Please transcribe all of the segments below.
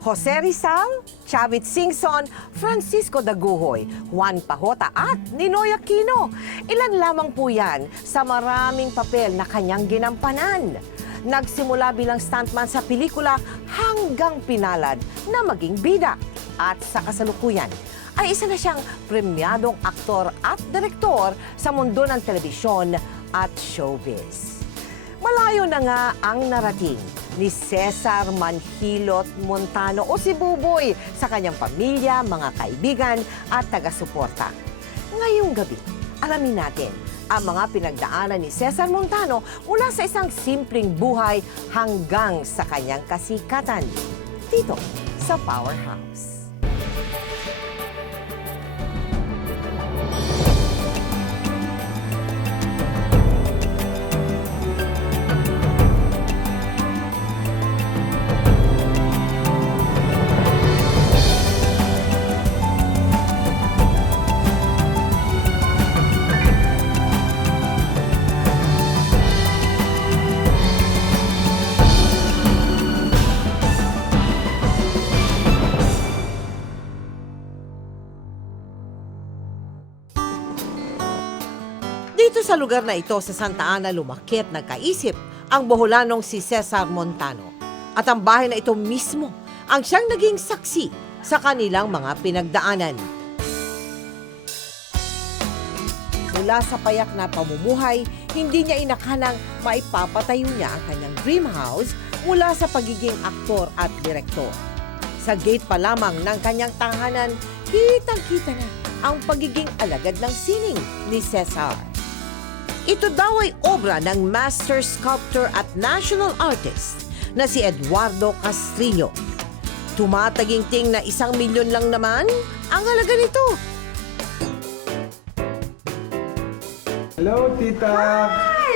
Jose Rizal, Chavit Singson, Francisco Daguhoy, Juan Pahota at Ninoy Aquino. Ilan lamang po yan sa maraming papel na kanyang ginampanan. Nagsimula bilang stuntman sa pelikula hanggang pinalad na maging bida. At sa kasalukuyan, ay isa na siyang premyadong aktor at direktor sa mundo ng telebisyon at showbiz. Malayo na nga ang narating ni Cesar Manhilot Montano o si Buboy sa kanyang pamilya, mga kaibigan at taga-suporta. Ngayong gabi, alamin natin ang mga pinagdaanan ni Cesar Montano mula sa isang simpleng buhay hanggang sa kanyang kasikatan. Dito sa Powerhouse. Dito sa lugar na ito sa Santa Ana lumakit nagkaisip ang Boholanong si Cesar Montano. At ang bahay na ito mismo ang siyang naging saksi sa kanilang mga pinagdaanan. Mula sa payak na pamumuhay, hindi niya inakalang maipapatayo niya ang kanyang dream house mula sa pagiging aktor at direktor. Sa gate pa lamang ng kanyang tahanan, kitang-kita na ang pagiging alagad ng sining ni Cesar. Ito daw ay obra ng master sculptor at national artist na si Eduardo Castrillo. Tumataginting na 1 milyon lang naman ang halaga nito. Hello, Tita.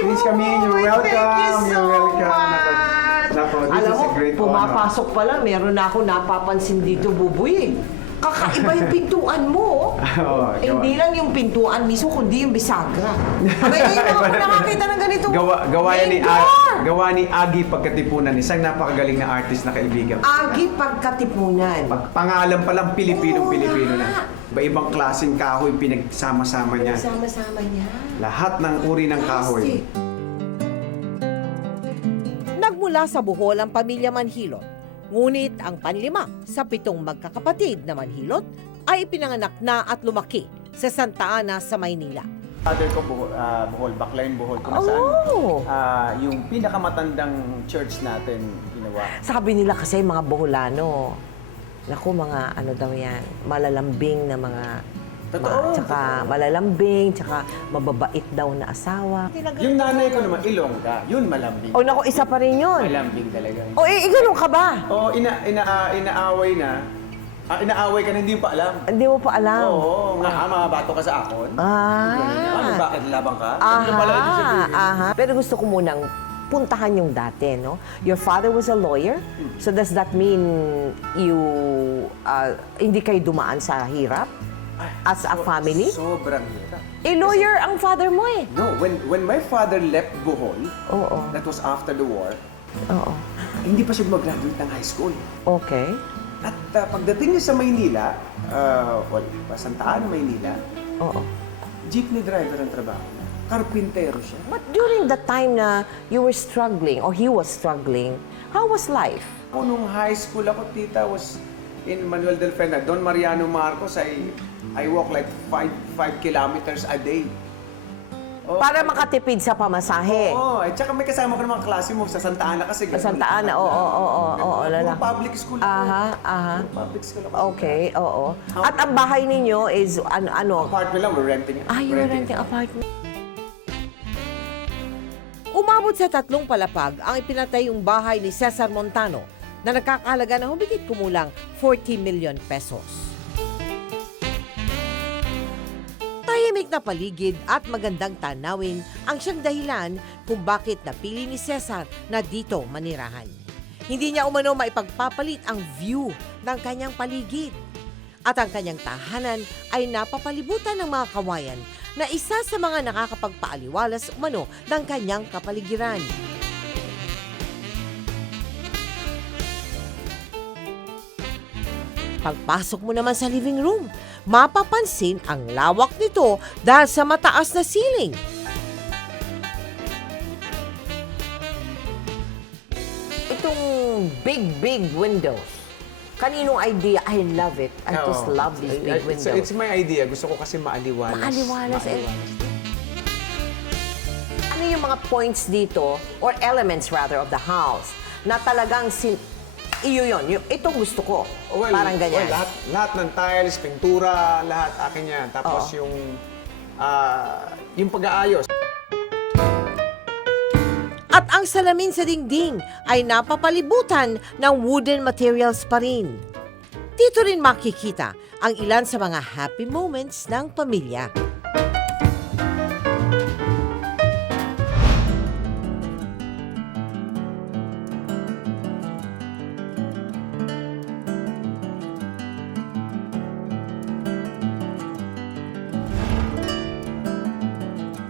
Please come in. You're welcome. Thank you so You're welcome. much. Nako, this Alam is mo, a great honor. pumapasok pa lang, meron na ako napapansin dito, Buboy. Kakaiba yung pintuan mo. Oo, Hindi lang yung pintuan mismo, kundi yung bisagra. Ngayon ako nakakita ng ganito. Gawa ni Agi Pagkatipunan, isang napakagaling na artist na kaibigan. Agi Pagkatipunan. Pangalan pa lang Pilipinong-Pilipino Oo na. nga. Iba-ibang klaseng kahoy pinagsama-sama niya. Sama-sama niya. Lahat ng uri ng kahoy. Nagmula sa Bohol ang pamilya Manhilot. Ngunit ang panlima sa 7 magkakapatid na Manhilot ay pinanganak na at lumaki sa Santa Ana sa Maynila. Father ko, Bohol, Baclayon, Bohol, kung nasaan. Oh! Yung pinakamatandang church natin ginawa. Sabi nila kasi mga Boholano, naku mga ano daw yan, malalambing na mga Totoo, tsaka malalambing, tsaka mababait daw na asawa. Yung nanay ko naman, Ilongga, yun malambing. O naku, isa pa rin yun. Malambing talaga. O ganun ka ba? Inaaway na. Inaaway ka na, hindi mo pa alam. Hindi mo pa alam. Oo, mga bato ka sa akon. Bakit labang ka? Ano pala ibig sabihin? Pero gusto ko munang puntahan yung dati, no? Your father was a lawyer, so does that mean you, hindi kayo dumaan sa hirap? As a family? Sobrang hirap. Lawyer ang father mo eh. No, when my father left Bohol, Oo. that was after the war, Oo. hindi pa siya mag-graduate ng high school. Okay. At pagdating niya sa Maynila, Santa Ana, Maynila, Oo. jeepney driver ang trabaho niya. Karpintero siya. But during the time na you were struggling or he was struggling, how was life? Ako nung high school ako, tita, was in Manuel del Fena, Don Mariano Marcos, I walk like 5 kilometers a day. Oh, Para makatipid sa pamasahe. Oo, at saka may kasama ko ng mga klase mo sa Santa Ana kasi. Sa Santa Ana, oo, lala. Puro public school ako. Aha. Puro public school ako. Okay, oo. At ang bahay ninyo is ano? Apartment lang, we're renting it. You were renting apartment. Umabot sa 3 palapag ang ipinatayong bahay ni Cesar Montano na nagkakahalaga ng humigit kumulang 40 million pesos. Tahimik na paligid at magandang tanawin ang siyang dahilan kung bakit napili ni Cesar na dito manirahan. Hindi niya umano maipagpapalit ang view ng kanyang paligid. At ang kanyang tahanan ay napapalibutan ng mga kawayan na isa sa mga nakakapagpaaliwalas umano ng kanyang kapaligiran. Pagpasok mo naman sa living room, mapapansin ang lawak nito dahil sa mataas na ceiling. Itong big windows. Kaninong idea? I love it. I just love these big windows. It's my idea. Gusto ko kasi maaliwalas. Maaliwalas. Ano yung mga points dito, or elements rather, of the house, na talagang iyo yun, itong gusto ko. Parang ganyan. Lahat ng tiles, pintura, lahat akin yan. Tapos yung pag-aayos. At ang salamin sa dingding ay napapalibutan ng wooden materials pa rin. Dito rin makikita ang ilan sa mga happy moments ng pamilya.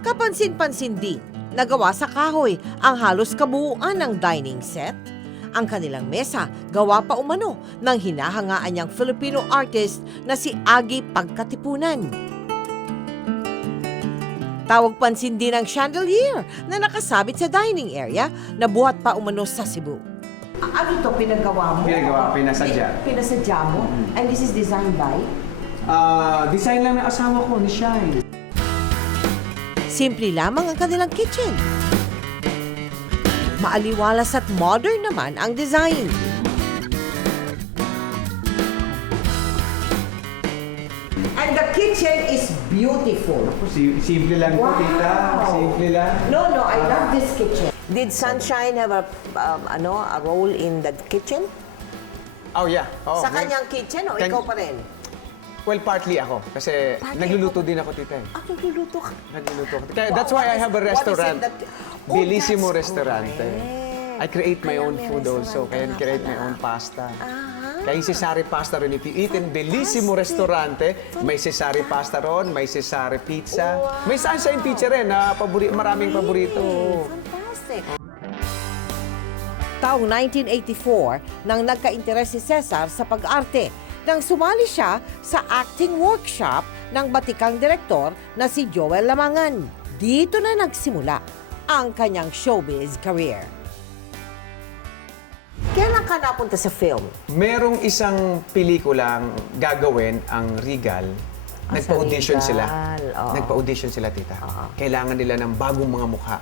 Kapansin-pansin din, nagawa sa kahoy ang halos kabuuan ng dining set. Ang kanilang mesa, gawa pa umano ng hinahangaan niyang Filipino artist na si Agi Pagkatipunan. Tawag pansin din ang chandelier na nakasabit sa dining area na buhat pa umano sa Cebu. Ano ito pinagawa mo? Pinasadya. Pinasadya mo? And this is designed by? Design lang ng asawa ko, ni Shine. Simple lamang ang kanilang kitchen. Maaliwalas at modern naman ang design. And the kitchen is beautiful. Simple lang po, tita. Simple lang. No, I love this kitchen. Did Sunshine have a role in the kitchen? Oh, yeah. Sa kanyang kitchen o ikaw pa rin? Well, partly ako. Kasi nagluluto din ako, tita. Nagluluto ka? Nagluluto ako. Kaya that's why I have a restaurant. Bellissimo Restaurante. I create my own food also. Kaya create my own pasta. Kaya yung Cesare pasta rin. If you eat in Bellissimo Restaurante, may Cesare pasta ron, may Cesare pizza. May Sunshine pizza rin na maraming paborito. Fantastic. Taong 1984, nang nagka-interes si Cesar sa pag-arte, nang sumali siya sa acting workshop ng batikang direktor na si Joel Lamangan. Dito na nagsimula ang kanyang showbiz career. Kailan ka napunta sa film? Merong isang pelikulang gagawin ang Regal. Nagpa-audition sa sila. Regal, oo. Nagpa-audition sila, tita. Kailangan nila ng bagong mga mukha.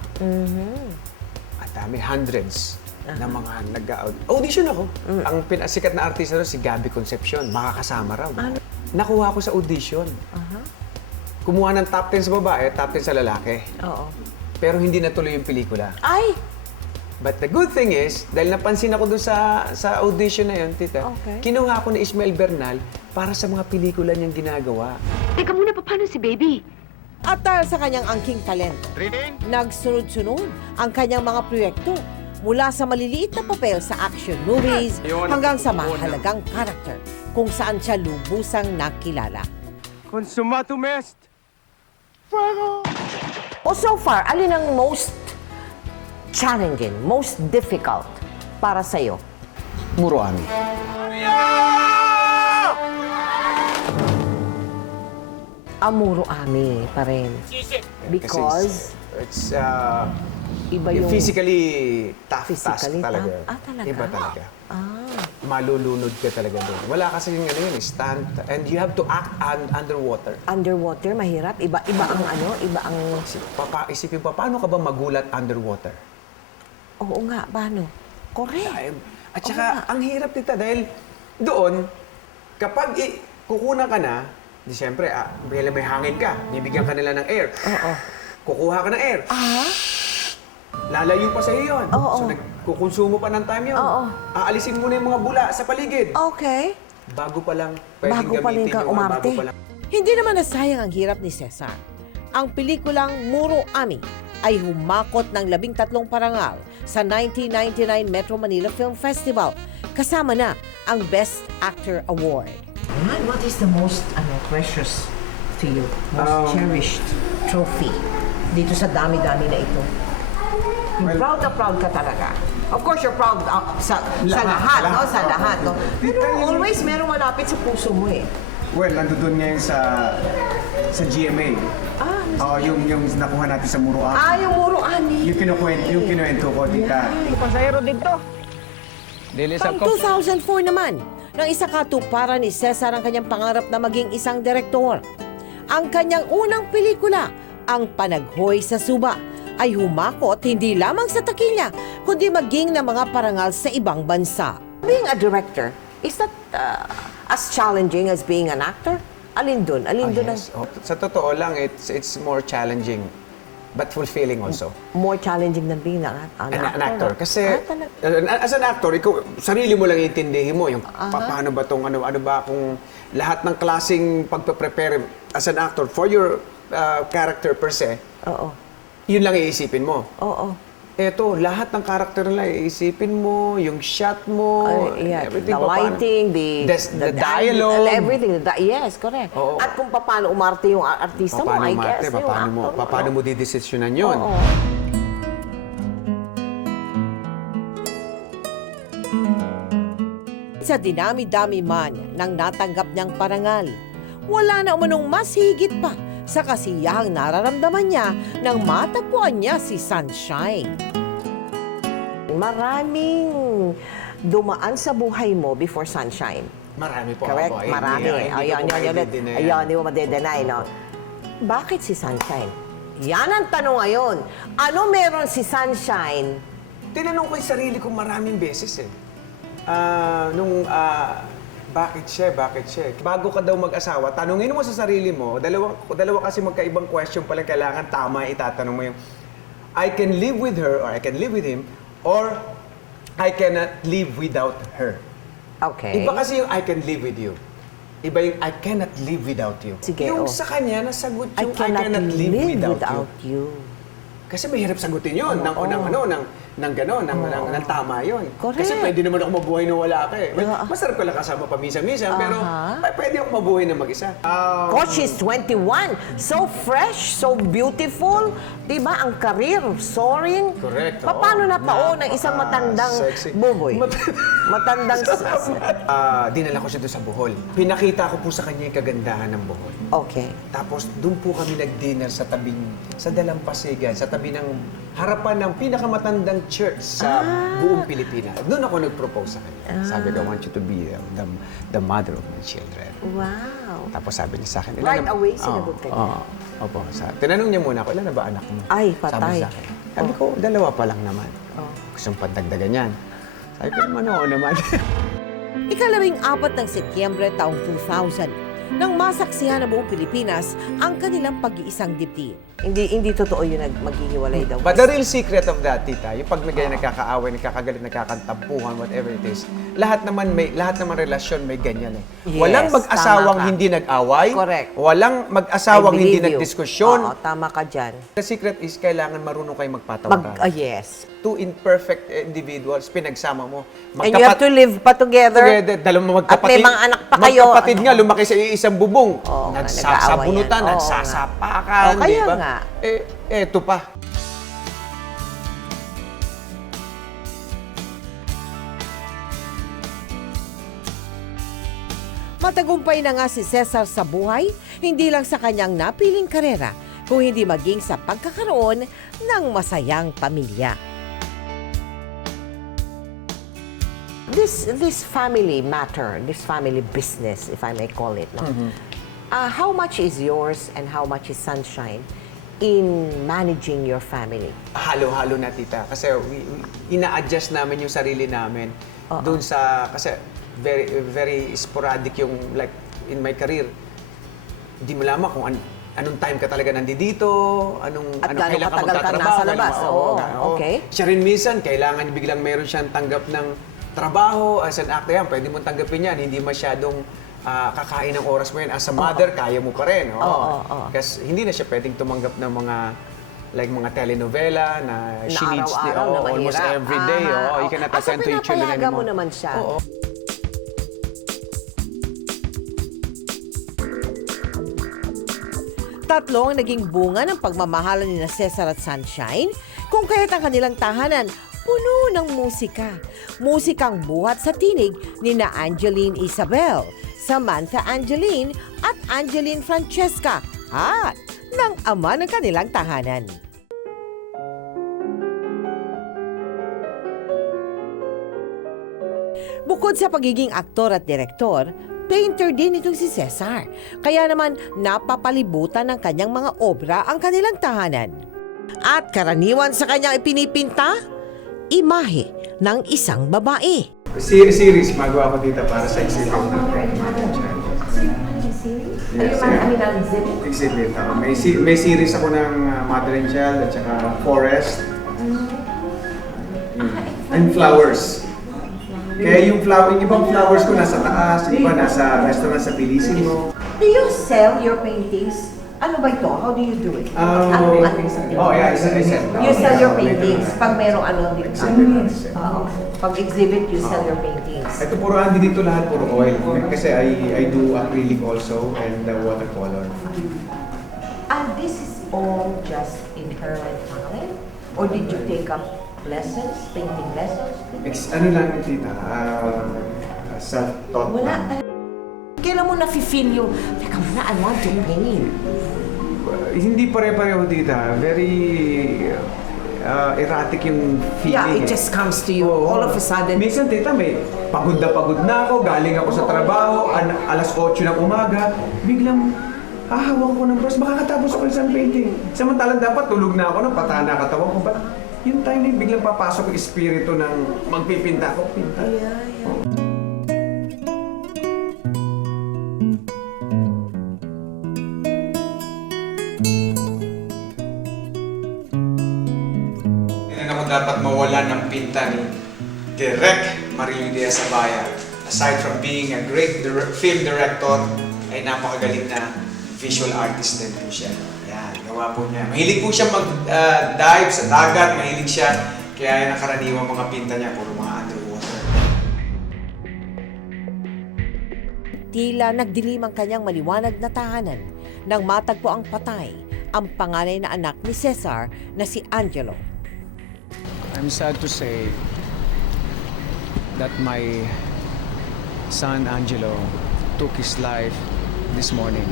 At may hundreds na mga nag-audition ako. Ang sikat na artista rin, si Gabby Concepcion. Makakasama raw. Nakuha ko sa audition. Kumuha ng top 10 sa babae, top 10 sa lalaki. Oo. Pero hindi natuloy yung pelikula. Ay! But the good thing is, dahil napansin ako dun sa audition na yun, tita, kinuha ako ni Ismael Bernal para sa mga pelikula niyang ginagawa. Teka muna, paano si baby? At dahil sa kanyang angking talento, nagsunod-sunod ang kanyang mga proyekto mula sa maliliit na papel sa action movies hanggang sa mahalagang karakter kung saan siya lubusang nakilala. Consumatum est! O so far, alin ang most challenging, most difficult para sa'yo? Muroami. Amuro Ami pa rin. Because It's iba yung... physically tough Physically task talaga. tough? Talaga? Iba talaga. Ah. Malulunod ka talaga doon. Wala kasi yung stunt. And you have to act underwater. Underwater, mahirap. Iba ang iba ang... Isipin pa, paano ka ba magulat underwater? Oo nga, paano? Correct. At saka, ang hirap nito dahil doon, kapag kukunan ka na, di siyempre, may hangin ka, bibigyan ka nila ng air. Oo. Kukuha ka ng air. Lalayo pa sa iyo yun. Oo. So, nagkukonsumo pa ng time yun. Oo. Aalisin mo na yung mga bula sa paligid. Okay. Bago pa lang, pwedeng Bago pa rin gamitin kang yung mga umarte. bago pa lang. Hindi naman nasayang ang hirap ni Cesar. Ang pelikulang Muro Ami ay humakot ng 13 parangal sa 1999 Metro Manila Film Festival. Kasama na ang Best Actor Award. What is the most precious to you? Most cherished trophy dito sa dami-dami na ito? Proud na proud ka talaga. Of course, you're proud sa lahat, no? Sa lahat, no? Pero always merong malapit sa puso mo eh. Well, nandoon ngayon sa GMA. Yung nakuha natin sa Muruan. Yung Muro Ani. Yung kinuwento ko, tita. Dili sa Taong 2004 naman, nang isa katuparan ni Cesar ang kanyang pangarap na maging isang direktor. Ang kanyang unang pelikula, Ang Panaghoy sa Suba, ay humakot hindi lamang sa takilya, kundi maging ng mga parangal sa ibang bansa. Being a director, is that as challenging as being an actor? Alin dun? Alin dun yes. Sa totoo lang, it's more challenging but fulfilling also. more challenging than being an actor? Kasi as an actor, ikaw, sarili mo lang iintindihin mo yung paano ba tong ano ba kung lahat ng klaseng pagpe-prepare as an actor for your character per se. Oo. Yun lang iisipin mo. Oo. Eto, lahat ng character nila iisipin mo, yung shot mo, Yeah, everything. the lighting, the dialogue. everything. Yes, correct. Oo. At kung paano umarte yung artista mo, I guess. Yung actor mo, paano mo didesisyonan yun? Oo. Sa dinami-dami man ng natanggap niyang parangal, wala na umanong mas higit pa sa kasiyahang nararamdaman niya nang matagpuan niya si Sunshine. Maraming dumaan sa buhay mo before Sunshine. Marami po. Correct? Ako. Marami. Hindi Ayun, di mo madidenay, no? Bakit si Sunshine? Yan ang tanong ngayon. Ano meron si Sunshine? Tinanong ko yung sarili ko maraming beses eh. Bakit siya? Bago ka daw mag-asawa, tanungin mo sa sarili mo, dalawa kasi magkaibang question pala, kailangan tama itatanong mo yung, I can live with her or I can live with him or I cannot live without her. Okay. Iba kasi yung I can live with you. Iba yung I cannot live without you. Sige, yung oh. sa kanya, nasagot I yung cannot live without you. Kasi mahirap sagutin yun. Ng tama yun. Correct. Kasi pwede naman ako mabuhay na wala ka eh. Masarap ko lang kasama paminsan-minsan, pero pwede ako mabuhay na mag-isa. Coach, she's 21. So fresh, so beautiful. Diba? Ang career, soaring. Correct, oo. Paano napao ng isang matandang Sexy. buboy? Matandang... Dinala ko siya doon sa Bohol. Pinakita ko po sa kanya yung kagandahan ng Bohol. Okay. Tapos doon po kami nag-dinner sa Dalampasigan, sa tabi ng harapan ng pinakamatandang church sa buong Pilipinas. Doon ako nag-propose sa kanya. Sabi ko, I want you to be the mother of my children. Wow. Tapos sabi niya sa akin, Right away, sinagot ka niya? Opo. Tinanong niya muna ako, ilan na ba anak mo? Ay, Sabi patay. sa akin. Sabi ko, 2 pa lang naman. Gusto mong pandagdagan yan. Sabi ko naman, oo naman. Ika-4 ng Setyembre taong 2000 nang masaksihan ng buong Pilipinas ang kanilang pag-iisang dibdib. Hindi totoo yun na maghihiwalay daw. But the real secret of that, tita, yung pag may ganyan nagkakaaway, nagkakagalit, nagkakantampuhan, whatever it is, lahat naman relasyon may ganyan eh. Yes, Walang mag-asawang tama ka. hindi nag-away. Correct. Walang mag-asawang I hindi believe you. nagdiskusyon. Oo, tama ka dyan. The secret is kailangan marunong kayo magpatawaran. Yes. Two imperfect individuals, pinagsama mo. And you have to live pa together. Dalawang At may mga anak pa kayo. Magkapatid nga, lumaki sa isang bubong. Oo nga, Nagsasabunutan, nag-aawayan. Oo nagsasapakan, nga. Kaya di ba? nga. Eto pa. Matagumpay na nga si Cesar sa buhay, hindi lang sa kanyang napiling karera, kung hindi maging sa pagkakaroon ng masayang pamilya. This family matter, this family business, if I may call it, no? How much is yours and how much is Sunshine in managing your family? Halo-halo na, tita. Kasi ina-adjust namin yung sarili namin doon sa, kasi very very sporadic yung, like, in my career. Hindi mo lamang kung anong time ka talaga nandito, At gaano kailan katagal ka magtatrabaho, nasa labas. Oo, okay. Siya rin minsan, kailangan biglang meron siyang tanggap ng trabaho as an actor yan. Pwede mong tanggapin yan, hindi masyadong kakain ng oras mo yan. As a mother, kaya mo pa rin. Kasi hindi na siya pwedeng tumanggap ng mga telenovela na she needs araw-araw na almost mahirap. every day. You cannot attend to your children pinapayagan mo anymore. naman siya. Oo. Tatlo ang naging bunga ng pagmamahalan ni Cesar at Sunshine, kung kaya't ang kanilang tahanan puno ng musika. Musikang buhat sa tinig ni na Angeline Isabel, Samantha Angeline at Angeline Francesca at ng ama ng kanilang tahanan. Bukod sa pagiging aktor at direktor, painter din itong si Cesar. Kaya naman napapalibutan ng kanyang mga obra ang kanilang tahanan. At karaniwan sa kanyang ipinipinta, imahe ng isang babae. Series, magawa ko dito para sa exhibit ng Mother and Child. Yes, exhibit. May series ako ng Mother and Child at saka Forest. And flowers. Kaya yung ibang flowers ko nasa taas, yung iba nasa restaurant sa Bellissimo. Do you sell your paintings? Ano ba ito? How do you do it? Yeah, I sell. You sell your paintings pag merong ano dito. Exhibit. Pag exhibit, you sell your paintings. Ito puro dito lahat puro oil. Kasi I do acrylic also and watercolor. And this is all just inherent talent? Or did you take up lessons, painting lessons? Ano lang yung tita? Self-taught. Wala. Kailan mo na-feel yung, teka muna, I want to paint. Hindi pare-pareho tita. Very erratic yung feeling. Yeah, it just comes to you all of a sudden. Minsan tita, pagod na ako, galing ako sa trabaho, alas 8 ng umaga, biglang hahawak ko ng brush, makakatapos ako ng isang painting. Samantalang dapat tulog na ako, patana katawan ko, but yung time na biglang papasok yung espiritu ng magpipinta ko, pinta. Hindi naman dapat mawalan ng pinta ni Direk Marilyn Diaz-Abaya. Aside from being a great film director, ay napakagaling na visual artist din po siya. Yan, gawa po niya. Mahilig po siya mag-dive sa dagat, mahilig siya. Kaya yan ang karaniwang mga pinta niya, puro mga underwater. Tila nagdilim ang kanyang maliwanag na tahanan nang matagpo ang patay, ang panganay na anak ni Cesar na si Angelo. I'm sad to say that my son Angelo took his life this morning.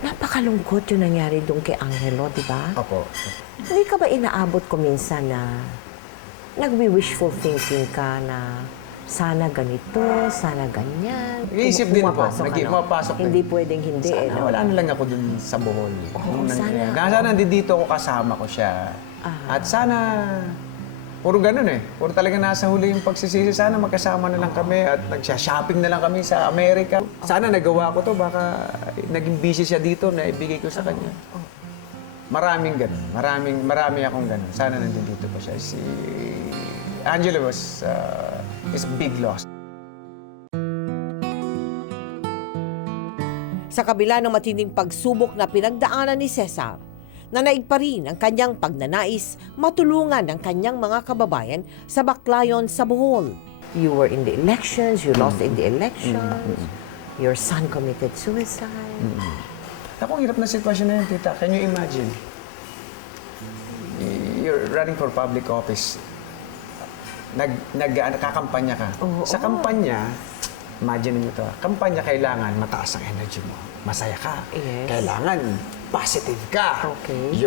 Napakalungkot yung nangyari doon kay Angelo, di ba? Opo. Hindi ka ba inaabot ko minsan na nagwi-wishful thinking ka na sana ganito, sana ganyan? Nag-iisip din po. Pumapasok ka, no? Pumapasok din. Hindi pwedeng hindi, Sana, no? wala na lang ako dun sa Bohol. Oo, sana. Sana nandito ako kasama ko siya. At sana, puro ganun eh. Puro talaga nasa huli yung pagsisisi. Sana magkasama na lang kami at nagsha-shopping na lang kami sa Amerika. Sana nagawa ko to, baka naging busy siya dito na ibigay ko sa kanya. Maraming ganun. Marami akong ganun. Sana nandito pa siya. Si Angelo was is a big loss. Sa kabila ng matinding pagsubok na pinagdaanan ni Cesar, nanaig pa rin ang kanyang pagnanais matulungan ang kanyang mga kababayan sa baklayon sa Bohol. You were in the elections, you lost in the elections, your son committed suicide. Ako, ang hirap na sitwasyon na yun, tita. Can you imagine? You're running for public office. Kakampanya ka. Sa kampanya, imagine mo ito, kampanya kailangan mataas ang energy mo. Masaya ka. Yes. Kailangan positive ka. Okay.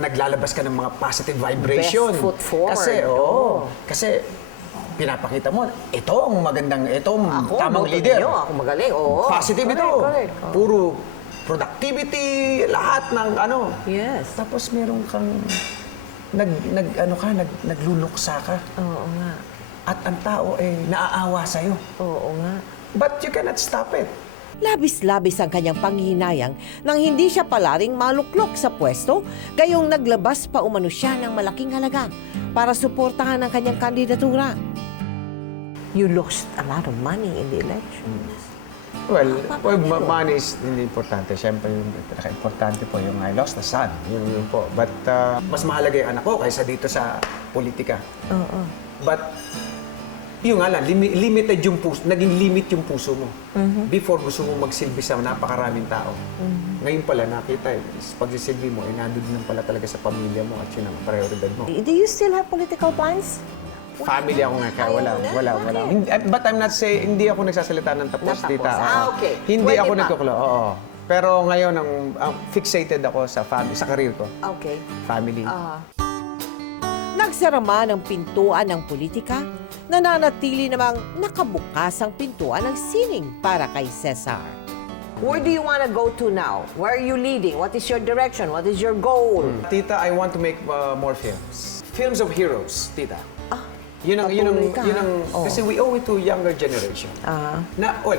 Naglalabas ka ng mga positive vibration. Best foot forward. Kasi pinapakita mo, ito ang magandang, ito ang tamang boto leader. ninyo, ako magaling. Oo. Positive ito. Correct. Puro productivity, lahat ng ano. Yes. Tapos meron kang nagluluksa ka. Oo nga. At ang tao naaawa sa'yo. Oo nga. But you cannot stop it. Labis-labis ang kanyang panghihinayang nang hindi siya palaring maluklok sa pwesto, gayong naglabas pa umano siya ng malaking halaga para suportahan ang kanyang kandidatura. You lost a lot of money in the elections. Well, money is hindi importante. Siyempre, yung pinaka-importante po yung I lost a son. Yun po. But mas mahalaga yung anak ko kaysa dito sa politika. Oo. But Yung nga lang, limited yung puso, naging limit yung puso mo. Before, gusto mo magsilbi sa napakaraming tao. Ngayon pala, nakita pagsisilbi mo, nandun lang pala talaga sa pamilya mo at yun ang prioridad mo. Do you still have political plans? Family ako nga, kaya Ayaw wala. mo na? Wala. Bakit? But I'm not saying, hindi ako nagsasalita ng tapos, Na tapos. tita. Okay. Hindi Pwede ako pa. nagkukulo, oo. Pero ngayon, ang fixated ako sa family, sa career ko. Okay. Family. Nagsarama ng pintuan ng politika, nananatili namang nakabukas ang pintuan ng sining para kay Cesar. Where do you want to go to now? Where are you leading? What is your direction? What is your goal? Tita, I want to make more films. Films of heroes, tita. Yun ang, patuloy ka, ha? kasi we owe it to younger generation.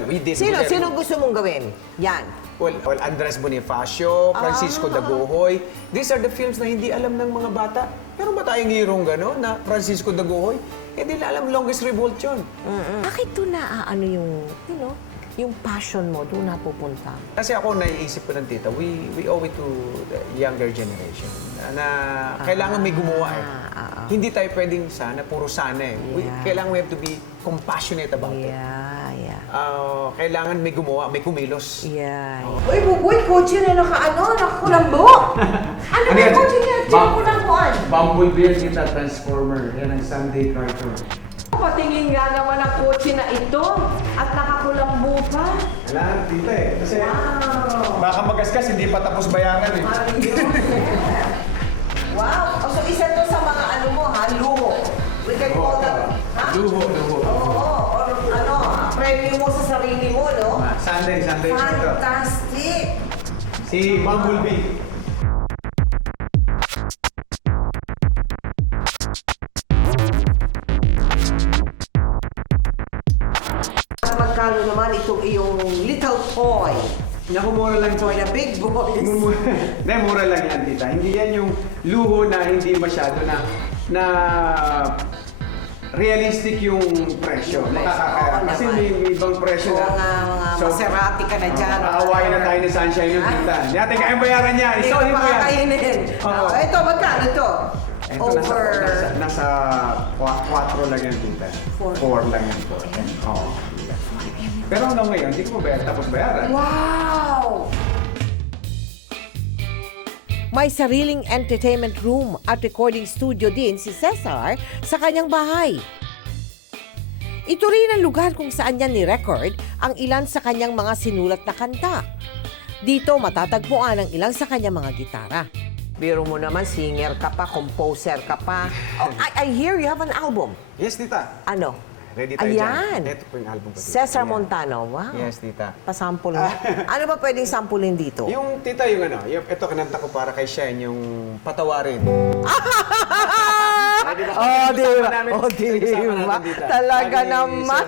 We did. Sino gusto mong gawin? Yan. Well, Andres Bonifacio, Francisco Dagohoy. These are the films na hindi alam ng mga bata. Pero ba tayong hirong gano'n na Francisco Dagohoy? Hindi na alam Longest Revolt yun. Bakit doon na yung passion mo, doon na pupunta? Kasi ako naiisip ko ng tita, we owe it to the younger generation. Na kailangan may gumawa eh. Hindi tayo pwedeng sana, puro sana eh. Kailangan we have to be compassionate about it. Kailangan may gumawa, may kumilos. Uy, buboy, kotse na nakakulambo. Ano ba yung kotse niya? Kulambuan. Bumblebee kita, Transformer. Yan ang Sunday cartoon. Patingin nga naman ang kotse na ito at nakakulambo pa. Kailangan, tita eh. Kasi baka magasgas, hindi pa tapos bayaran eh. Wow! So isa to sa mga luho. We can call that, Luho. premium mo sa sarili mo, no? Sunday. Fantastic! Si Bumblebee. Magkano naman itong iyong little toy Naku, mura lang for the big boys? Hindi, mura lang yan, tita. Hindi yan yung luho na hindi masyado na realistic yung presyo. Kasi may ibang presyo na. Mga Maserati ka na dyan. Aawayin na tayo ni Sunshine yung tita. Hindi natin kayang bayaran yan. Hindi ko Isohin mo yan. makakainin. Oo. Ito, magkano ito? Ito, nasa 4 lang yan, tita. 4 lang yan. Oo. Pero hanggang ngayon, hindi ko tapos bayaran. Wow! May sariling entertainment room at recording studio din si Cesar sa kanyang bahay. Ito rin ang lugar kung saan niya ni-record ang ilan sa kanyang mga sinulat na kanta. Dito matatagpuan ang ilang sa kanyang mga gitara. Biro mo naman, singer ka pa, composer ka pa. Oh, I hear you have an album. Yes, tita. Ano? Ready tayo Ayan. dyan. Ito po yung album ko, tita. Cesar Ayan. Montano. Wow. Yes, tita. Pasample na. Ano ba pwedeng sampulin dito? Yung tita, ito kinanta ko para kay Shine, yung Patawarin. Oh, di ba? Oh, di ba? Talaga naman.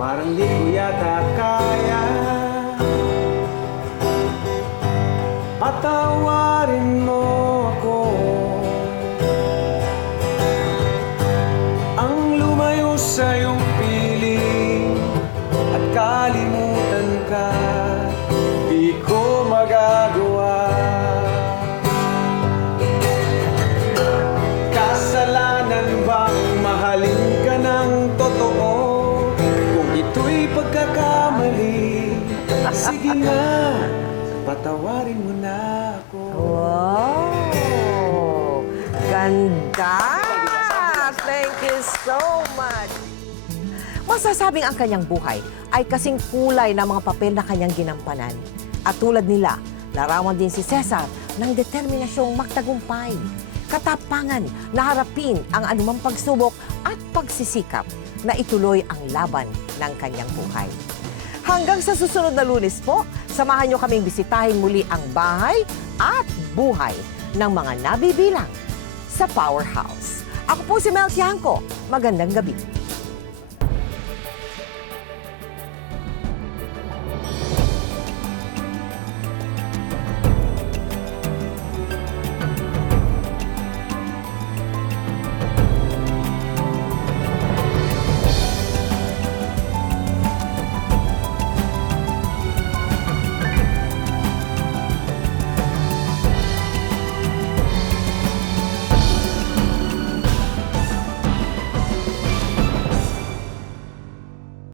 Parang di ko yata kaya patawarin mo ako. Ang lumayo sa iyong piling at kalimutan ka, di ko magagawa. Kasalanan bang mahalin ka ng totoo? Kung ito'y pagkakamali, sige na, patawarin mo na ako. Wow! Ganda! Thank you so much! Masasabing ang kanyang buhay ay kasing kulay ng mga papel na kanyang ginampanan. At tulad nila, larawan din si Cesar ng determinasyong magtagumpay, katapangan na harapin ang anumang pagsubok at pagsisikap na ituloy ang laban ng kanyang buhay. Hanggang sa susunod na Lunes po, samahan niyo kaming bisitahin muli ang bahay at buhay ng mga nabibilang sa Powerhouse. Ako po si Mel Tiangco. Magandang gabi.